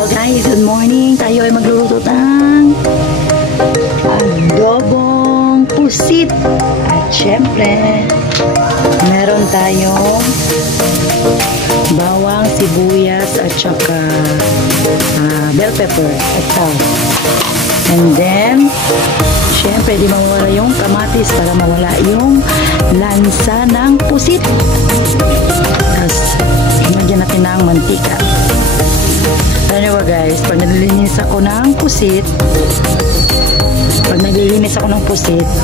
Hello guys, good morning. Tayo ay magluluto ng adobong pusit. At syempre, meron tayong bawang, sibuyas at saka bell pepper at salt. And then, syempre, di mawala yung kamatis para mawala yung lansa ng pusit. Tapos, imagine natin ng mantika. Ano ba guys, pag naglilinis ako ng pusit,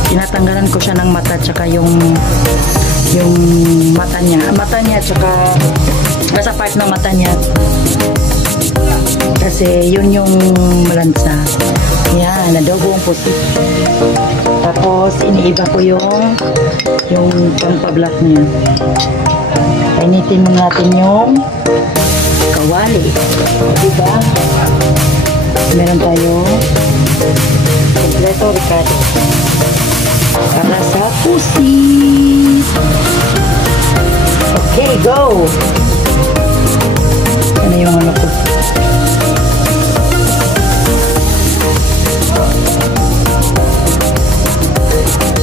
tinatanggalan ko siya ng mata tsaka yung mata niya tsaka sa part ng mata niya kasi yun yung malansa. Yan, adobong pusit. Tapos iniiba ko yung pampablock niya. Painitin mo natin yung kawali, diba? Meron tayo kompleto Ricardo para sa pusit. Okay, go! Ano yung ano ko?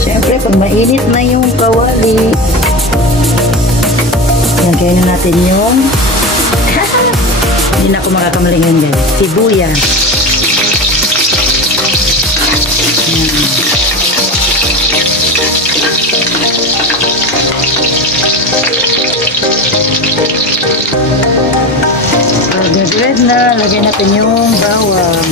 Siyempre, pag mainit na yung kawali, lagyan na natin yung hindi na ako makakamali ngayon guys, sibuyas. Pag red na, lagyan natin yung bawang.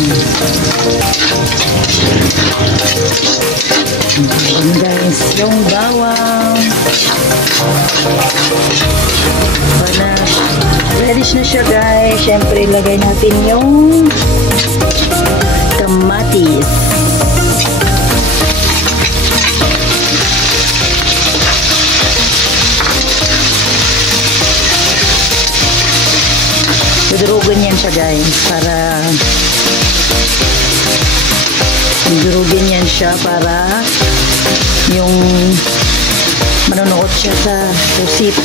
Guys, yung bawang para reddish na siya guys. Syempre ilagay natin yung kamatis. Dudurugan yan siya guys para yung manunuot siya sa pusit.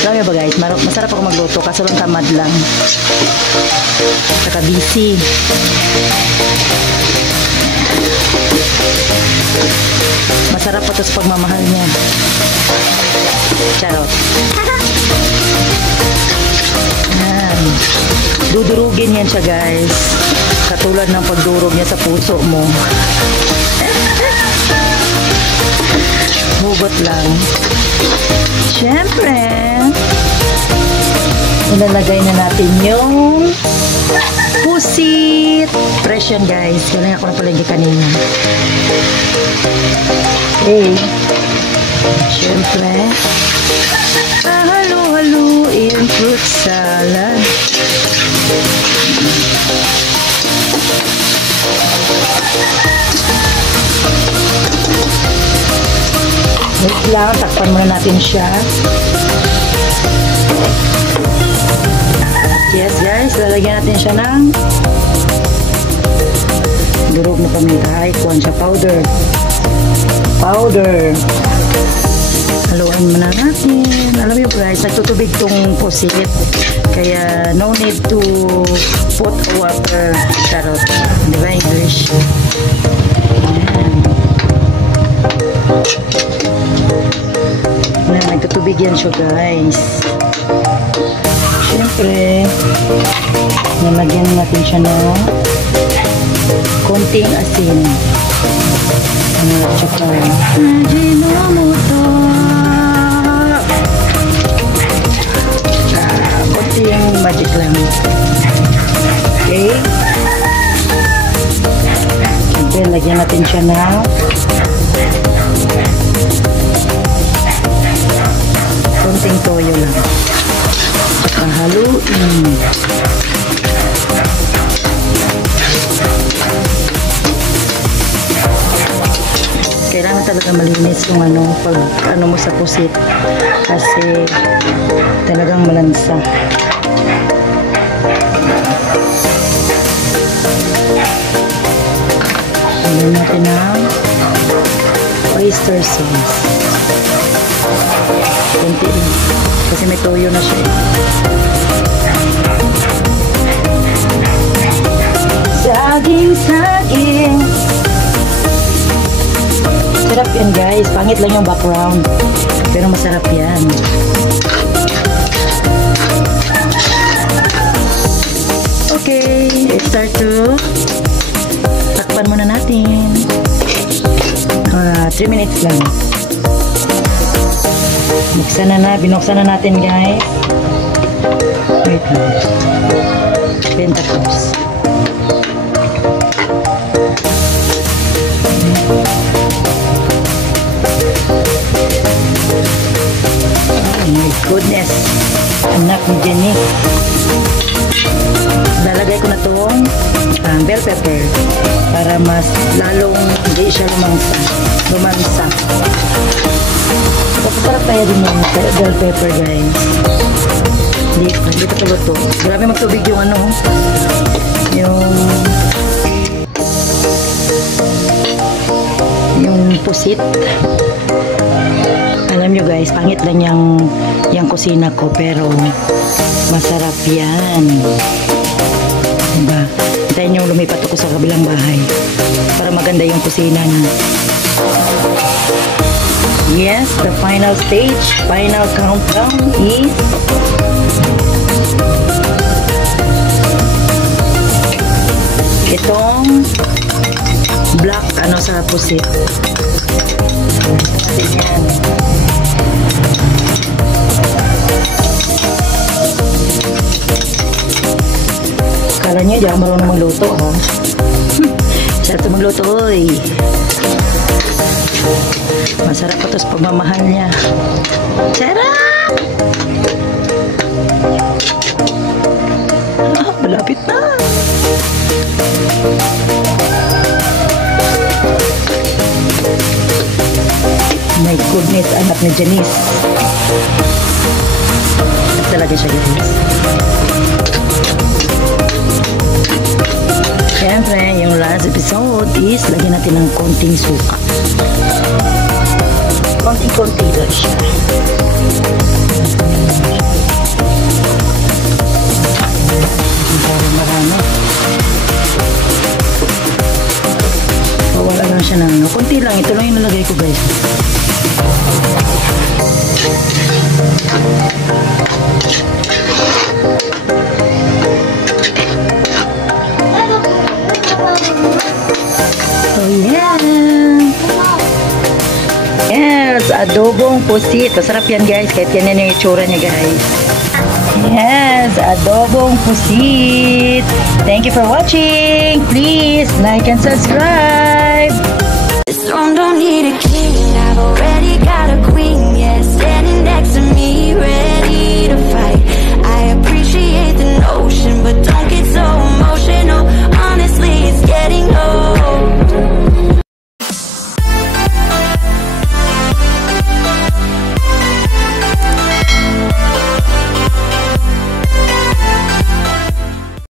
Alam niyo ba guys, masarap ako magluto kaso lang tamad lang saka busy. Masarap pa to sa pagmamahal niya. Charot. Yan. Dudurugin yan siya guys, katulad ng pagdurog niya sa puso mo. Hugot lang. Siyempre, ilalagay na natin yung pusit. Fresh yan guys, kailangan ako na palagi kanina. Okay. Siyempre, halo-haluin fruit salad. Wait lang, takpan muna natin siya. Yes guys, lalagyan natin siya ng durog na paminta. Ay, kuhan siya powder. Haluin muna natin. Alam mo guys, nagtutubig tong pusit, kaya no need to put water. Charot, di ba English? Ayan, nagtutubig yan siya guys. Siyempre, nalagyan natin siya ng konting asin. Tsaka konting magic lang. Okay, then lagyan natin siya na konting toyo lang. Tsaka haluin. Kailangan talaga malinis yung pag mo sa pusit kasi talagang malansa. Lagyan natin ng oyster sauce. Konti lang. Kasi may toyo na siya. Saging. Sarap yan guys. Pangit lang yung background. Pero masarap yan. Okay, let's start to takpan muna natin. 3 minutes lang. Binuksan na natin guys. Wait lang. Then tapos. Oh my goodness. Anak ni Jenny. Lalagay ko na itong bell pepper para mas lalong hindi siya lumansa. Kapasarap tayo din yung bell pepper guys. Hindi ito luto. Grabe magtubig yung yung pusit. Alam nyo guys, pangit lang yung kusina ko pero masarap yan. Diba? Hintayin nyo lumipat ako sa kabilang bahay para maganda yung kusina niya. Yes, the final stage, final countdown is itong black sa pusit. Yan. Kala niyo, di ako marunong magluto, ha? Sarap ito magluto, oy. Masarap pa ito sa pagmamahal niya. Sarap! Malapit na. My goodness, anak ni Janice. Talaga siya, guys. Siyempre, yung last episode is lagyan natin ng konting suka. Konting-konti lang siya. Parang marami. Wala lang siya ng konti lang. Ito lang yung nalagay ko guys. Oh yeah. Yes, adobong pusit. Masarap yan guys. Kahit yan yung itsura niya guys. Yes, adobong pusit. Thank you for watching. Please like and subscribe.